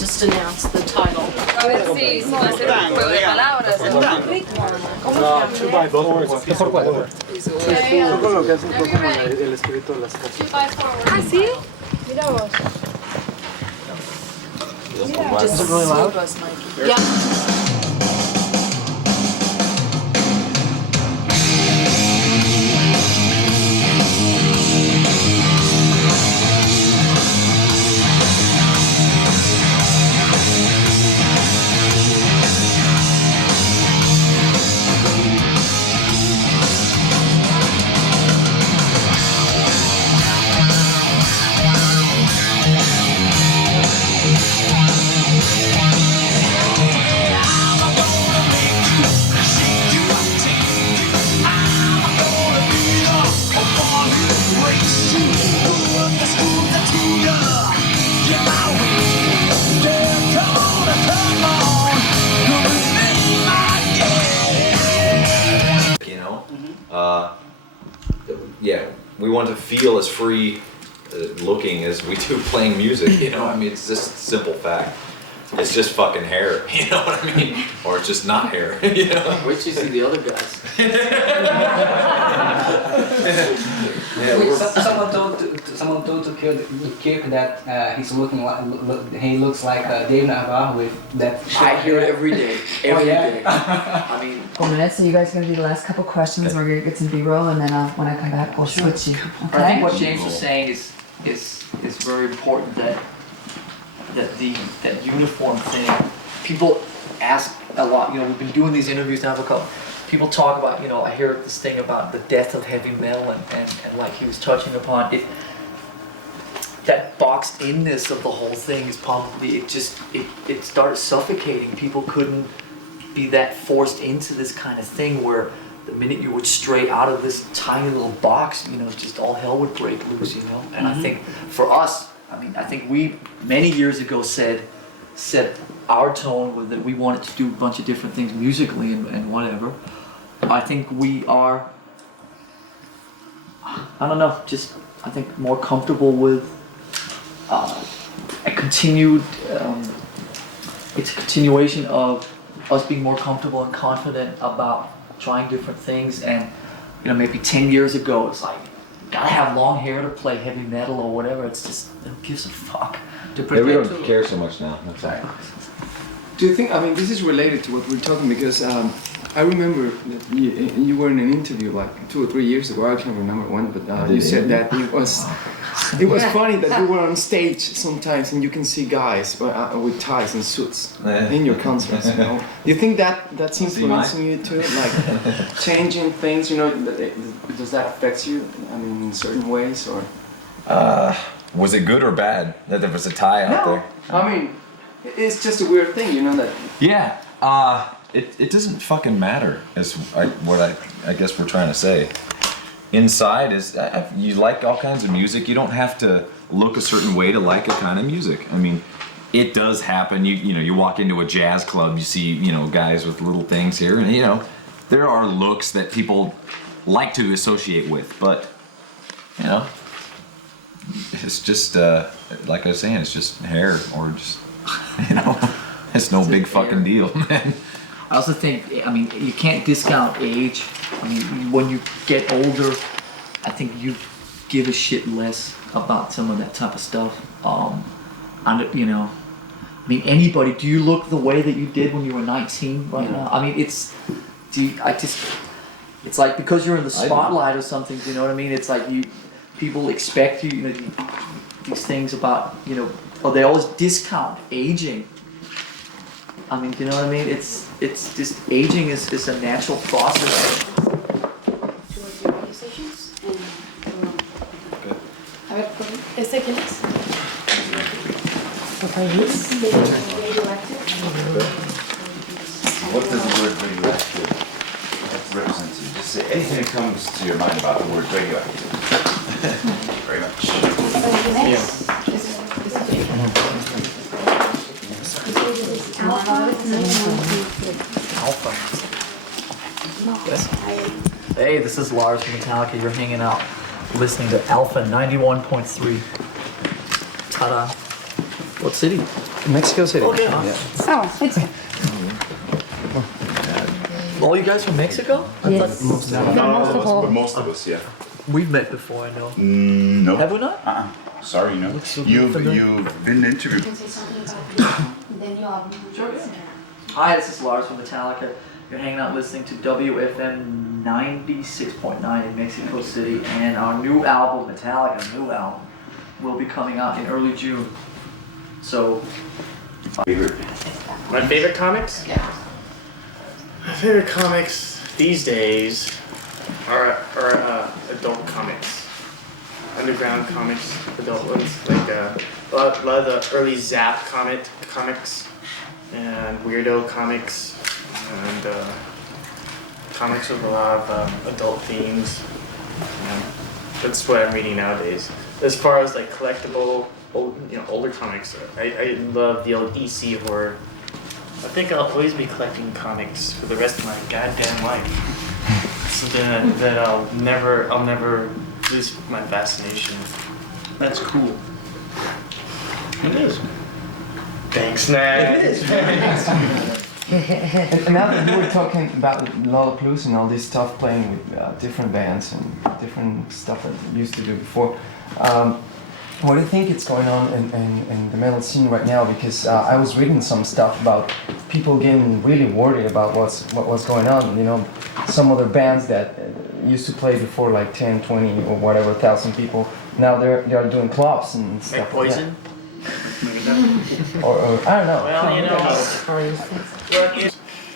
just announce the title. A ver si va a ser un juego de palabras. Mejor cuatro. Yo con lo que hacen fue como el escrito de las cosas. Ah, ¿sí? Mira vos. Just really loud? slow us, Mikey. Yeah. Yeah, we want to feel as free looking as we do playing music, you know? I mean, it's just a simple fact. It's just fucking hair, you know what I mean? Or it's just not hair, you know? Wait till you see the other guys. Someone told to Kirk that he's looking like he looks like Dave Navarro with that. I hear it every day. Every day. I mean. Couple minutes, so you guys are gonna do the last couple questions. We're gonna get some B-roll, and then when I come back, we'll switch you. Okay? I think what James was saying is very important, that uniform thing. People ask a lot, you know, we've been doing these interviews now for a couple. People talk about, you know, I hear this thing about the death of heavy metal and like he was touching upon it. That boxed inness of the whole thing is probably, it started suffocating. People couldn't be that forced into this kind of thing where the minute you would stray out of this tiny little box, you know, just all hell would break loose, you know? And I think for us, I mean, I think we, many years ago said our tone was that we wanted to do a bunch of different things musically and whatever. I think we are, I don't know, just, I think more comfortable with a continued, it's a continuation of us being more comfortable and confident about trying different things. And, you know, maybe 10 years ago, it's like, gotta have long hair to play heavy metal or whatever. It's just, who gives a fuck? Yeah, we don't care so much now. That's right. Do you think, I mean, this is related to what we're talking, because I remember that you were in an interview like 2 or 3 years ago, I can't remember when, but you said that it was funny that you were on stage sometimes and you can see guys with ties and suits in your concerts, you know. Do you think that's influencing you too, like changing things, you know, does that affect you, I mean, in certain ways, or? Was it good or bad that there was a tie out there? I mean, it's just a weird thing, you know, that... Yeah, it doesn't fucking matter, is what I guess we're trying to say. Inside is, you like all kinds of music, you don't have to look a certain way to like a kind of music. I mean, it does happen, you know, you walk into a jazz club, you see, you know, guys with little things here, and you know, there are looks that people like to associate with, but, you know, it's just, like I was saying, it's just hair, or just, you know, it's no big fucking deal, man. I also think, I mean, you can't discount age. I mean, when you get older, I think you give a shit less about some of that type of stuff. And, you know, I mean, anybody, do you look the way that you did when you were 19 right now? I mean, it's like because you're in the spotlight or something, you know what I mean? It's like people expect you, you know, these things about, you know, or they always discount aging. I mean, you know what I mean? It's just, aging is a natural process. ¿Este quién es? What does the word radioactive represent to you? Just say anything that comes to your mind about the word radioactive. Thank you very much. Hey, this is Lars from Metallica. You're hanging out, listening to Alpha 91.3. Ta-da. What city? Mexico City. Okay. Yeah. Oh, it's All you guys from Mexico? yes. Most of us, yeah. We've met before, I know. No. Have we not? Sorry, no. You've been interviewed. Hi, this is Lars from Metallica. You're hanging out listening to WFM 96.9 in Mexico City, and our new album, Metallica, will be coming out in early June. So, My favorite comics? Yeah. My favorite comics these days are adult comics. Underground comics, adult ones. Like a lot of the early Zap comics and Weirdo comics and comics with a lot of adult themes. Yeah. That's what I'm reading nowadays. As far as like collectible, older comics, I love the old EC horror. I think I'll always be collecting comics for the rest of my goddamn life. Something that I'll never lose my fascination. that's cool. It is. Thanks, Nat. It is. And now that you were talking about Lollapalooza and all this stuff, playing with different bands and different stuff that you used to do before, what do you think is going on in the metal scene right now? Because I was reading some stuff about people getting really worried about what was going on. You know, some other bands that used to play before like 10, 20 or whatever thousand people, now they are doing clubs and stuff. Like Poison? Or I don't know. Well, you know.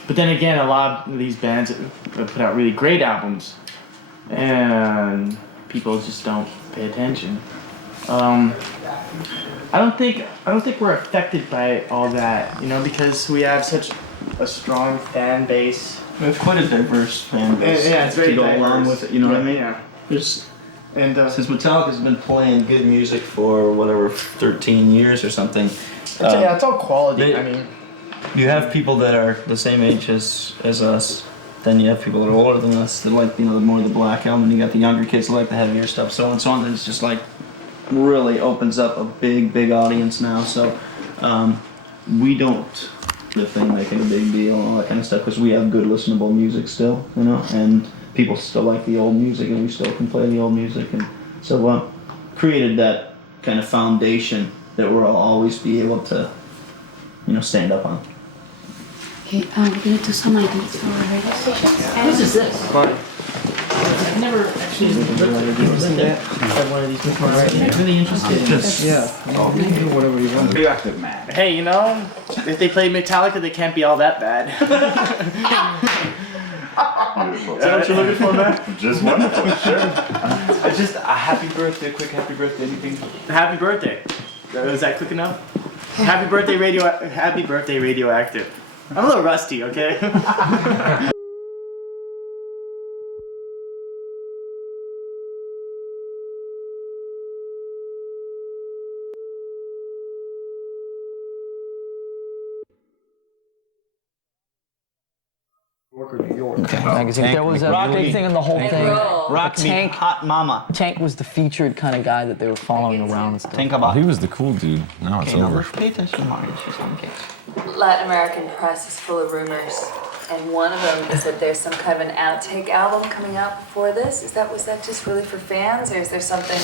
But then again, a lot of these bands put out really great albums, and people just don't pay attention. I don't think we're affected by all that, you know, because we have such a strong fan base. We have quite a diverse fan base. Yeah, it's very to go diverse. along with it. You know what I mean? Yeah. There's And since Metallica's been playing good music for whatever 13 years or something. it's all quality. they- I mean, You have people that are the same age as us. Then you have people that are older than us that like the more of the black album. You got the younger kids that like the heavier stuff. So on and so on. And it's just like really opens up a big audience now. So we don't the thing making a big deal and all that kind of stuff because we have good listenable music still, you know, and people still like the old music and we still can play the old music, and so created that kind of foundation that we'll always be able to, stand up on. Okay, we're gonna do some items for our radio stations. Whose is this? Mine. I've never actually looked at one of these before. I'm really interested in this. Yeah, you can do whatever you want. Radioactive man. Hey, you know, if they play Metallica, they can't be all that bad. Beautiful. Is that what you're looking for, man? Just wonderful, sure. Just a happy birthday, quick happy birthday, anything? Happy birthday. Was that quick enough? Happy birthday, radioactive. I'm a little rusty, okay? Magazine. There was a big thing in the whole thing. Rock Tank, hot mama. Tank was the featured kind of guy that they were following around and stuff. Think Oh, about he was the cool dude. Now it's over. Pay attention to Mario. She's on case. Latin American press is full of rumors, and one of them is that there's some kind of an outtake album coming out before this. Was that just really for fans, or is there something?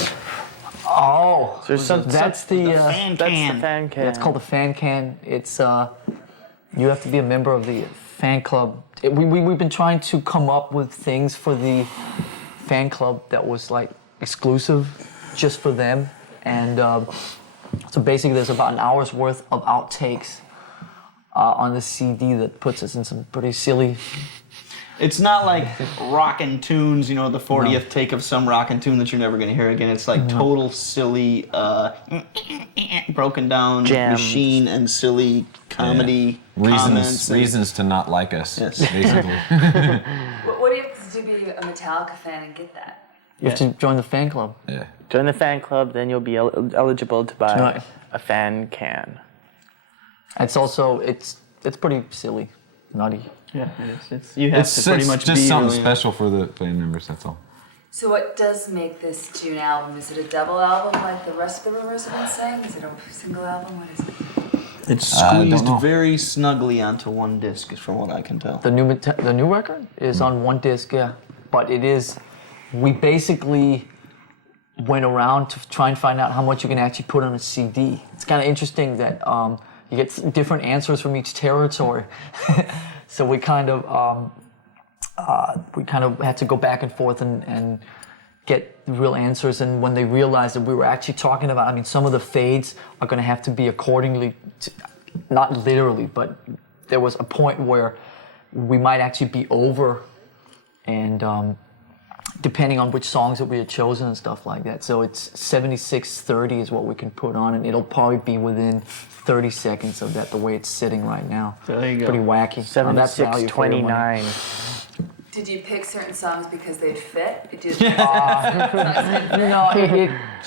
Oh, There's that's the fan That's can. the fan can. It's called the fan can. It's you have to be a member of the fan club. We've been trying to come up with things for the fan club that was like exclusive, just for them, and so basically there's about an hour's worth of outtakes on the CD that puts us in some pretty silly. It's not like rockin' tunes, the 40th take of some rockin' tune that you're never gonna hear again. It's like total silly, broken down Jams. machine and silly comedy comments. Reasons to not like us, Yes. basically. What do you have to do to be a Metallica fan and get that? You have to join the fan club. Yeah. Join the fan club, then you'll be eligible to buy Right. a fan can. It's also it's pretty silly, naughty. Yeah, it is. You have to pretty much just be something really- special for the fan members. That's all. So what does make this June album? Is it a double album like the rest of the rumors have been saying? Is it a single album? What is it? It's squeezed very snugly onto one disc, from what I can tell. The new record is on one disc, yeah. But it is, we basically went around to try and find out how much you can actually put on a CD. It's kind of interesting that you get different answers from each territory. So we kind of had to go back and forth and get real answers. And when they realized that we were actually talking about, I mean, some of the fades are going to have to be accordingly, not literally, but there was a point where we might actually be over, and depending on which songs that we had chosen and stuff like that. So it's 76:30 is what we can put on, and it'll probably be within 30 seconds of that, the way it's sitting right now. So there you go. Pretty wacky. 76:29. Did you pick certain songs because they fit?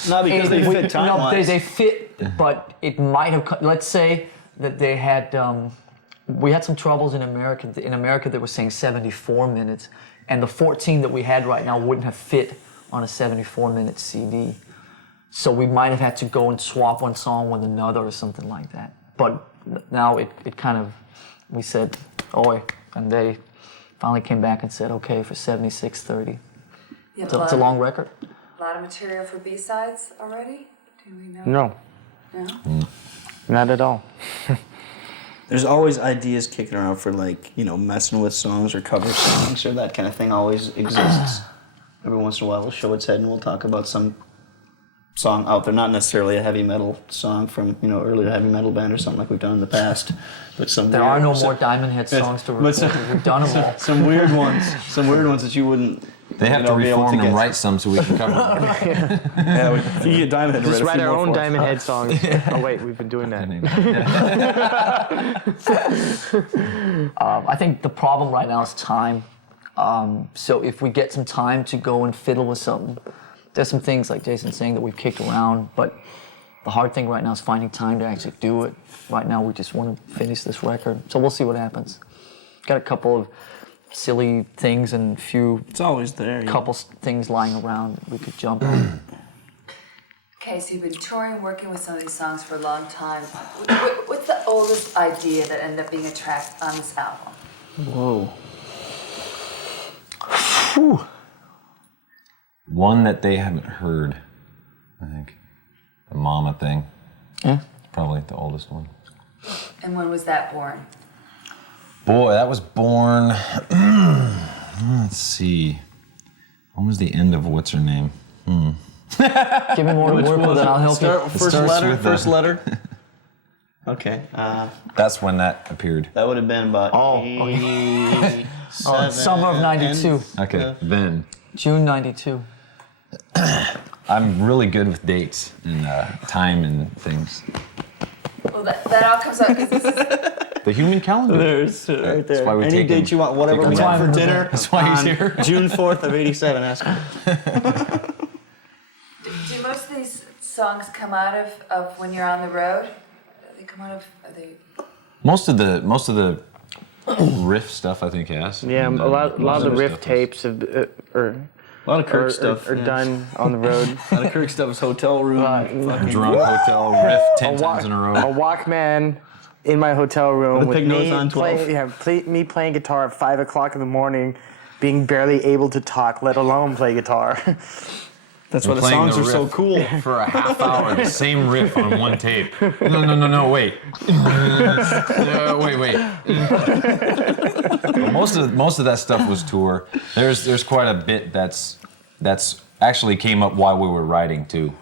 Not because they fit time-wise. No, they fit, but it might have. Let's say that they had. We had some troubles in America. In America, they were saying 74 minutes, and the 14 that we had right now wouldn't have fit on a 74-minute CD. So we might have had to go and swap one song with another or something like that. But now it kind of, we said, oi, and they finally came back and said, okay, for 76:30. It's a long record. A lot of material for B-sides already? Do we know? No. No? Not at all. There's always ideas kicking around for, like, you know, messing with songs or cover songs or that kind of thing always exists. Every once in a while it'll show its head and we'll talk about some song out there, not necessarily a heavy metal song from, you know, earlier heavy metal band or something like we've done in the past, but some there are no more Diamond Head songs to record. We've done them all. Some weird ones that you wouldn't. They have to reform and write some so we can cover them. Yeah, you get Diamond Head. Just write our own Diamond Head songs. Oh wait, we've been doing that. I think the problem right now is time. So if we get some time to go and fiddle with something, there's some things like Jason's saying that we've kicked around, but the hard thing right now is finding time to actually do it. Right now we just want to finish this record, so we'll see what happens. Got a couple of silly things and a few. It's always there. Couple things lying around that we could jump on. Okay, so you've been touring, working with some of these songs for a long time. What's the oldest idea that ended up being a track on this album? Whoa. Whew. One that they haven't heard, I think. The Mama thing. Yeah. Probably the oldest one. And when was that born? Boy, that was born, let's see. When was the end of what's her name? Give me more to work with and I'll help you. First letter? Okay. That's when that appeared. That would have been about summer of 92. Okay, then. June 92. I'm really good with dates and time and things. Well, that all comes out because this is... The human calendar. There's right there. That's why we Any date you want, whatever we have for dinner. That's why he's here. June 4th of '87. Ask him. Do most of these songs come out of when you're on the road? They come out of... Are they... Most of the riff stuff I think has. Yeah, And, a lot of the riff stuff tapes have, A lot of Kirk stuff are done on the road. A lot of Kirk stuff is hotel room. is drunk hotel riff 10 times in a row. A Walkman in my hotel room with Pig me Nose on 12. me playing guitar at 5 o'clock in the morning, being barely able to talk, let alone play guitar. That's why the songs are so cool. For a half hour, the same riff on one tape. No, wait. Wait. Most of that stuff was tour. There's quite a bit that's actually came up while we were writing too.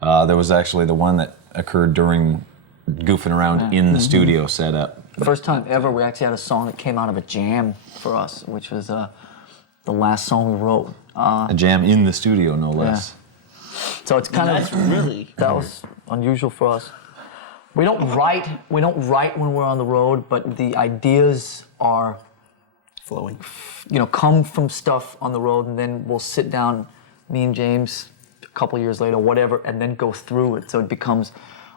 There was actually the one that occurred during goofing around in the studio setup. The first time ever we actually had a song that came out of a jam for us, which was the last song we wrote. A jam in the studio, no less. Yeah. So it's kind of that was unusual for us. We don't write when we're on the road, but the ideas are flowing. You know, come from stuff on the road, and then we'll sit down, me and James, a couple years later, whatever, and then go through it. So it becomes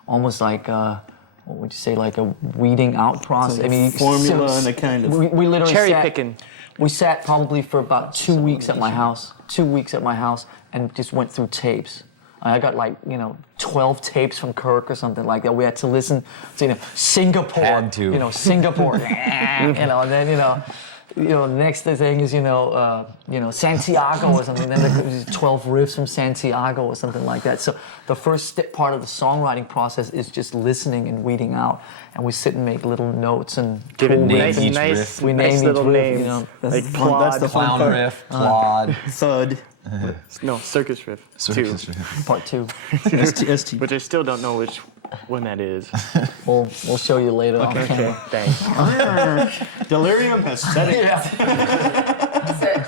almost like what would you say, like a weeding out process? Like a formula and a kind of we literally cherry picking. We sat probably for about 2 weeks at my house. 2 weeks at my house, and just went through tapes. I got like 12 tapes from Kirk or something like that. We had to listen to Singapore. Had to. Singapore. And then the next thing is Santiago or something. Then there's 12 riffs from Santiago or something like that. So the first part of the songwriting process is just listening and weeding out. And we sit and make little notes and give it name nice, each nice, riff. We nice name little each riff, names. that's Like Plod, That's the fun Clown part. riff, Plod. Thud. no, Circus Riff. Circus 2. riff. part 2. ST. Which I still don't know which one that is. We'll show you later on camera. Thanks. Delirium has said it.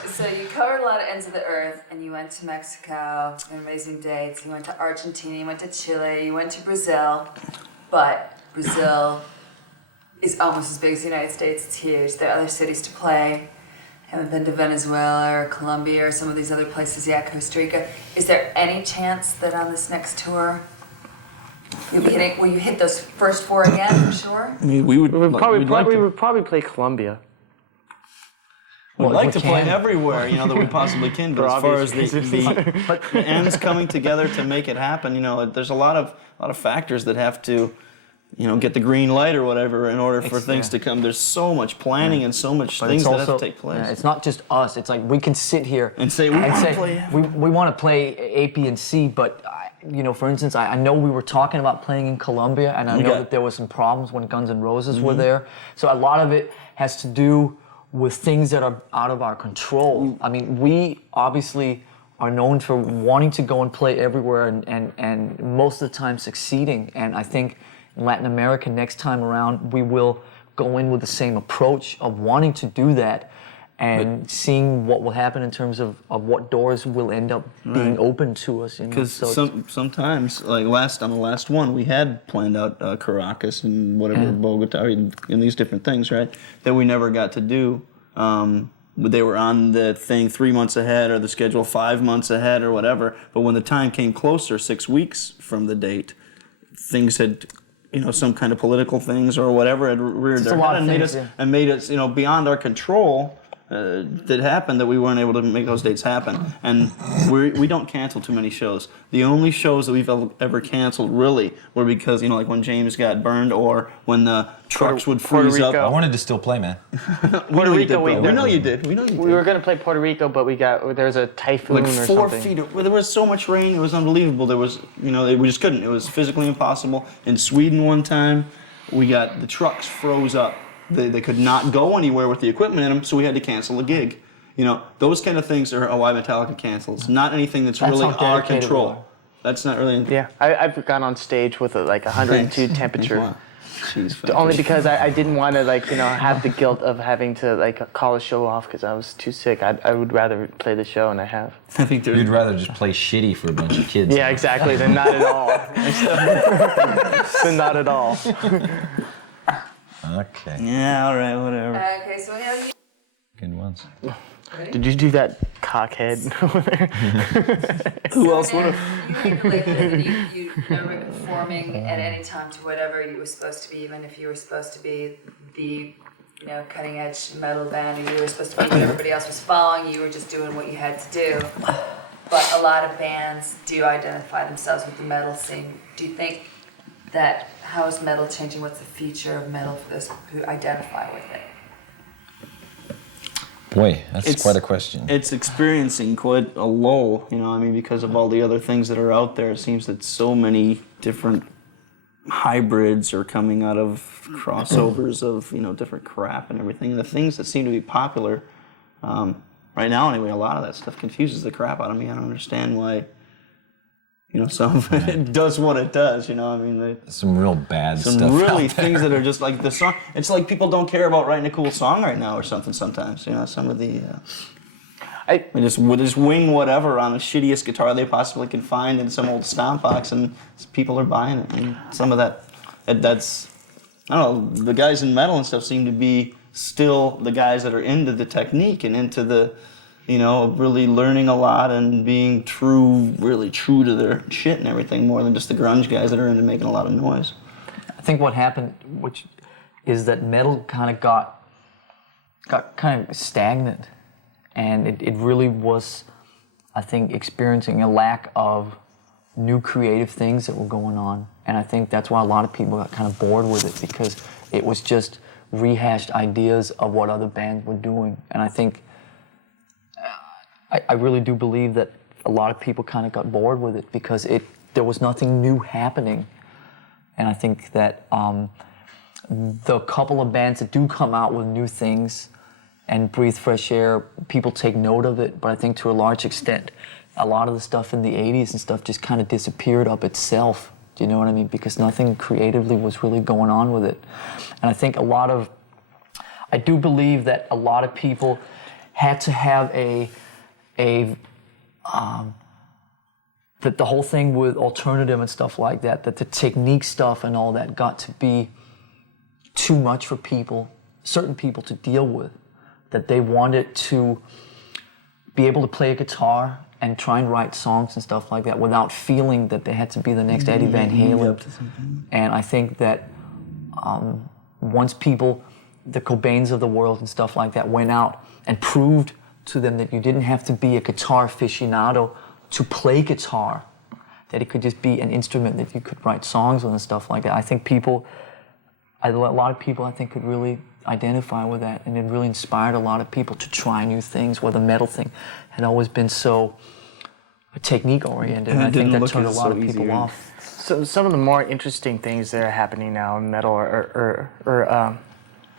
So you covered a lot of ends of the earth, and you went to Mexico, amazing dates. You went to Argentina, you went to Chile, you went to Brazil, but Brazil is almost as big as the United States. It's huge. There are other cities to play. Haven't been to Venezuela or Colombia or some of these other places yet, Costa Rica. Is there any chance that on this next tour will you hit those first 4 again for sure? I mean, we would probably play Colombia. We'd Well, like we to play can. everywhere, that we possibly can. But For as far as obvious the ends coming together to make it happen, there's a lot of factors that have to, get the green light or whatever in order for things to come. There's so much planning and so much things that have to take place. It's not just us. It's like we can sit here And say, we want to play A, B, and C, but for instance, I know we were talking about playing in Colombia, and I know that there were some problems when Guns N' Roses were there. So a lot of it has to do with things that are out of our control. I mean, we obviously are known for wanting to go and play everywhere and most of the time succeeding. And I think in Latin America next time around, we will go in with the same approach of wanting to do that and seeing what will happen in terms of what doors will end up being open to us. Because sometimes, like on the last one, we had planned out Caracas and whatever, Bogota, and these different things, right, that we never got to do. They were on the thing 3 months ahead or the schedule 5 months ahead or whatever. But when the time came closer, 6 weeks from the date, things had, some kind of political things or whatever had reared their head and made us, beyond our control. That happened that we weren't able to make those dates happen, and we don't cancel too many shows. The only shows that we've ever canceled really were because like when James got burned or when the trucks would freeze up. I wanted to still play, man. Puerto Rico, we know you did. We were going to play Puerto Rico, but there was a typhoon like or 4 something. feet. There was so much rain. It was unbelievable. There was, we just couldn't. It was physically impossible. In Sweden one time, the trucks froze up. They could not go anywhere with the equipment in them, so we had to cancel the gig. Those kind of things are why Metallica cancels. Not anything that's really our control. That's not really. Yeah, I've gone on stage with 102 temperature. Wow. Jeez, only because I didn't want to have the guilt of having to call a show off because I was too sick. I would rather play the show, and I have. I think you'd rather just play shitty for a bunch of kids. Yeah, exactly. Then not at all. Then not at all. Okay. Yeah, all right, whatever. Okay, so we have Good ones. Did you do that cockhead over there? Who else would have? You were performing at any time to whatever you were supposed to be, even if you were supposed to be the cutting edge metal band, or you were supposed to be what everybody else was following. You were just doing what you had to do. But a lot of bands do identify themselves with the metal scene. Do you think that how is metal changing? What's the future of metal for those who identify with it? Boy, that's quite a question. It's experiencing quite a lull, because of all the other things that are out there. It seems that so many different hybrids are coming out of crossovers of, different crap and everything. And the things that seem to be popular, right now anyway, a lot of that stuff confuses the crap out of me. I don't understand why, some of it does what it does, some real bad stuff. Some really things that are just like the song. It's like people don't care about writing a cool song right now or something sometimes. Some of the... they just wing whatever on the shittiest guitar they possibly can find in some old stomp box, and people are buying it. And some of that's... I don't know, the guys in metal and stuff seem to be still the guys that are into the technique and into the... really learning a lot and being really true to their shit and everything, more than just the grunge guys that are into making a lot of noise. I think what happened, which is that metal kind of got got kind of stagnant, and it really was, I think, experiencing a lack of new creative things that were going on. And I think that's why a lot of people got kind of bored with it, because it was just rehashed ideas of what other bands were doing. And I think, I really do believe that a lot of people kind of got bored with it because there was nothing new happening. And I think that the couple of bands that do come out with new things and breathe fresh air, people take note of it, but I think to a large extent, a lot of the stuff in the 80s and stuff just kind of disappeared up itself. Do you know what I mean? Because nothing creatively was really going on with it. And I think I do believe that a lot of people had to have that the whole thing with alternative and stuff like that the technique stuff and all that got to be too much for certain people to deal with, that they wanted to be able to play a guitar and try and write songs and stuff like that without feeling that they had to be the next Eddie Van Halen. And I think that once people, the Cobains of the world and stuff like that, went out and proved to them that you didn't have to be a guitar aficionado to play guitar, that it could just be an instrument that you could write songs with and stuff like that. I think a lot of people I think could really identify with that, and it really inspired a lot of people to try new things, where the metal thing had always been so technique oriented, and I think that turned a lot of people off. So some of the more interesting things that are happening now in metal are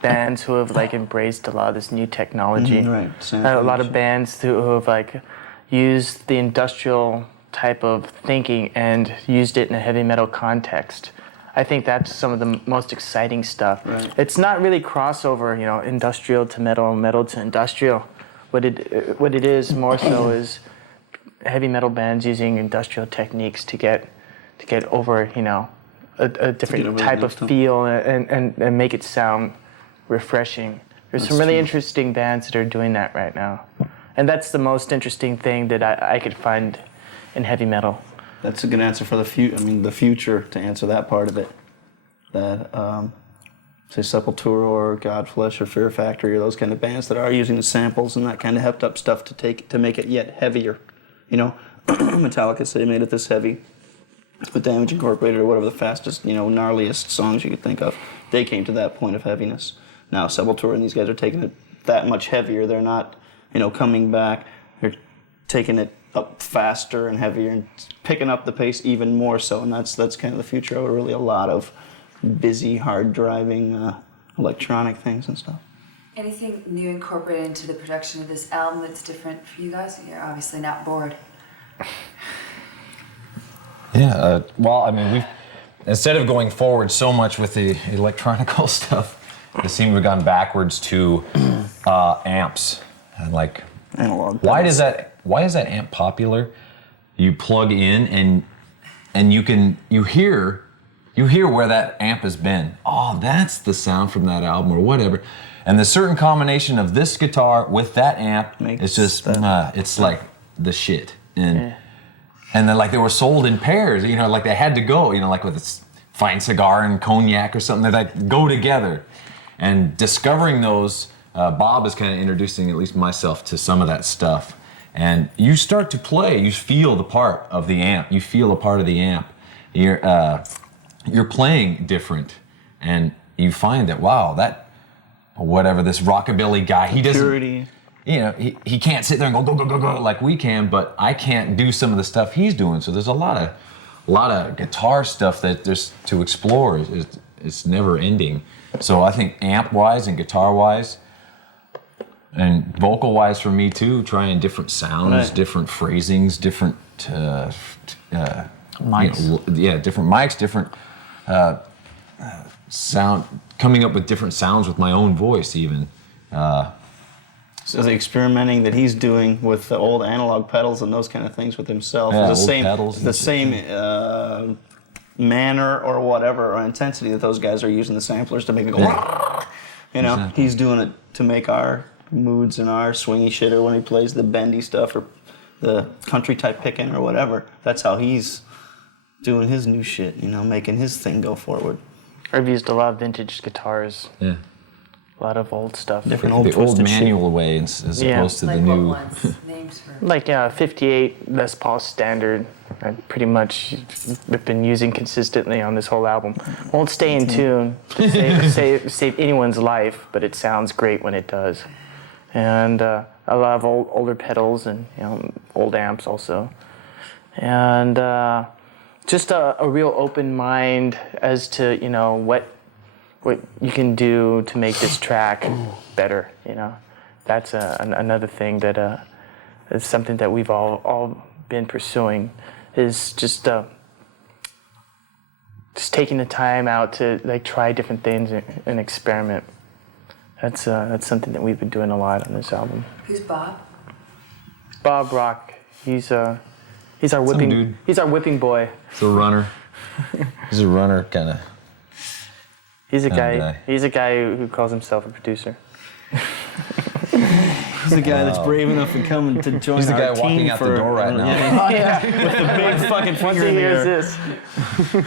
bands who have like embraced a lot of this new technology. A lot of bands who have like used the industrial type of thinking and used it in a heavy metal context. I think that's some of the most exciting stuff. It's not really crossover, industrial to metal, metal to industrial. What it is more so is heavy metal bands using industrial techniques to get over, a different type of feel and make it sound refreshing. There's some really interesting bands that are doing that right now. And that's the most interesting thing that I could find in heavy metal. That's a good answer for the future, to answer that part of it. That, say, Sepultura or Godflesh or Fear Factory or those kind of bands that are using the samples and that kind of hepped up stuff to make it yet heavier. Metallica, say, made it this heavy with Damage Incorporated or whatever the fastest, gnarliest songs you could think of. They came to that point of heaviness. Now Sepultura and these guys are taking it that much heavier. They're not, coming back. They're taking it up faster and heavier and picking up the pace even more so, and that's kind of the future of really a lot of busy, hard driving electronic things and stuff. Anything new incorporated into the production of this album that's different for you guys? You're obviously not bored. Yeah, we've, instead of going forward so much with the electronical stuff, it seems we've gone backwards to amps and like analog. Why is that amp popular? You plug in and you hear where that amp has been. Oh, that's the sound from that album or whatever. And the certain combination of this guitar with that amp, it's just it's like the shit. And then like they were sold in pairs, like they had to go, like with a fine cigar and cognac or something, they like go together. And discovering those, Bob is kind of introducing at least myself to some of that stuff. And you start to play, you feel the part of the amp, you feel a part of the amp. You're playing different, and you find that, wow, that, whatever, this rockabilly guy, he doesn't, Purity. He can't sit there and go like we can, but I can't do some of the stuff he's doing. So there's a lot of guitar stuff that there's to explore. It's never ending. So I think amp-wise and guitar-wise, and vocal-wise for me too, trying different sounds, different phrasings, different mics. Different mics, different sound, coming up with different sounds with my own voice even. So the experimenting that he's doing with the old analog pedals and those kind of things with himself, the same manner or whatever, or intensity that those guys are using the samplers to make it go. Exactly. He's doing it to make our moods and our swingy shit, or when he plays the bendy stuff or the country type picking or whatever. That's how he's doing his new shit, making his thing go forward. I've used a lot of vintage guitars. Yeah. A A lot of old stuff. Different old the old twisted shit. manual way as Yeah. opposed to Like the what new. ones? Names for. Like 58 Les Paul Standard. I pretty much have been using consistently on this whole album. Won't stay in tune to save anyone's life, but it sounds great when it does. And a lot of older pedals and old amps also. And just a real open mind as to what you can do to make this track better. That's another thing that is something that we've all been pursuing, is just taking the time out to like try different things and experiment. That's something that we've been doing a lot on this album. Who's Bob? Bob Rock. He's our whipping dude. He's our whipping boy. He's a runner. He's a runner, kind of. He's a Kinda guy. guy. He's a guy who calls himself a producer. He's the guy that's brave enough to come and to join He's the our guy team walking out the for- door right now. Oh yeah. With the big fucking Once finger he in the hears air. this.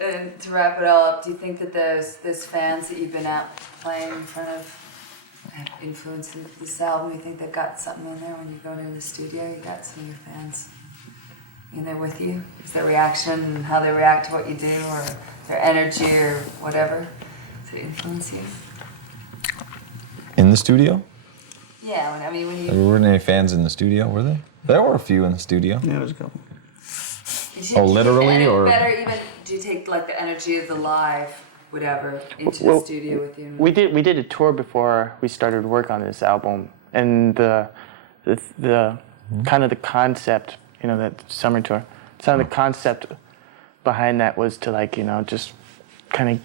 And to wrap it all up, do you think that those fans that you've been out playing in front of have influenced this album? You think they've got something in there when you go into the studio? You got some of your fans in there with you? Is their reaction and how they react to what you do, or their energy, or whatever? Does it influence you? In the studio? Yeah, when you. There weren't any fans in the studio, were there? There were a few in the studio. Yeah, there's a couple. Did you Oh, literally, and or- better even? Do you take like the energy of the live, whatever, into Well, the studio with you? We did a tour before we started work on this album, and the kind of the concept, that summer tour. Some of the concept behind that was to just kind of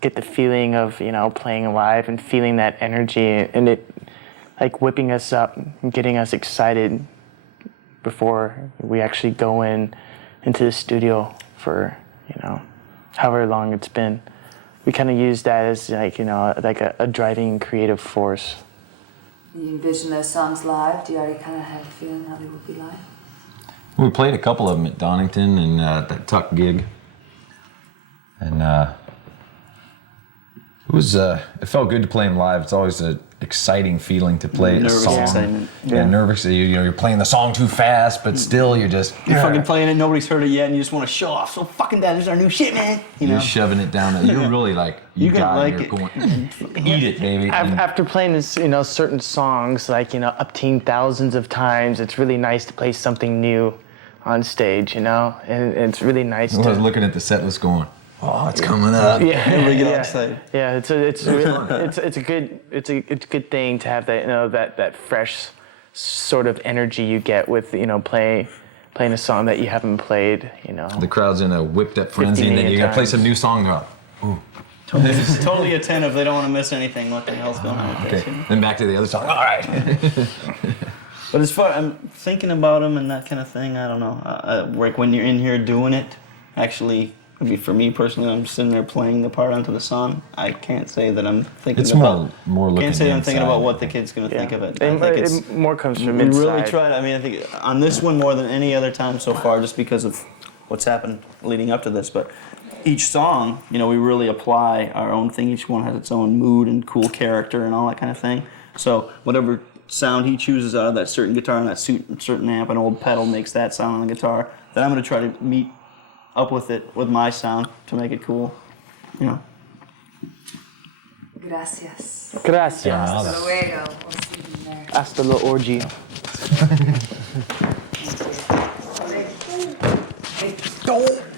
get the feeling of playing live and feeling that energy, and it like whipping us up and getting us excited before we actually go into the studio for however long it's been. We kind of use that as like a driving creative force. You envision those songs live? Do you already kind of have a feeling how they will be live? We played a couple of them at Donington and that Tuck gig, and it felt good to play them live. It's always an exciting feeling to play a Nervous song. excitement. Yeah, nervous. You're playing the song too fast, but still you're just You're fucking playing it, nobody's heard it yet, and you just want to show off. So fucking that is our new shit, man. You're shoving it down. You're really like You can got it, like you're it. going, eat it, baby. After playing this, certain songs upteen thousands of times, it's really nice to play something new on stage, and it's really nice I was to. looking at the set list going, oh, it's coming up. Yeah, Really get yeah. excited. Yeah, it's a good thing to have that that fresh sort of energy you get with playing a song that you haven't played. The crowd's in a whipped up frenzy, and then you gotta play some new song. They're like, ooh, Totally attentive. They don't want to miss anything. What the hell's going on with okay. this? Then back to the other song. All right. But as far I'm thinking about them and that kind of thing, I don't know. Like when you're in here doing it, actually, maybe for me personally, I'm sitting there playing the part onto the song. I can't say that I'm thinking It's about. more looking Can't say I'm thinking inside. about what the kid's gonna think of it. I It, think it's. it more comes from We inside. really tried. I mean, I think on this one more than any other time so far, just because of what's happened leading up to this. But each song, we really apply our own thing. Each one has its own mood and cool character and all that kind of thing. So whatever sound he chooses out of that certain guitar and that certain amp, an old pedal makes that sound on the guitar. Then I'm going to try to meet up with it with my sound to make it cool. Gracias. Gracias. Hasta luego. We'll see you there. Hasta la orgy. Thank you.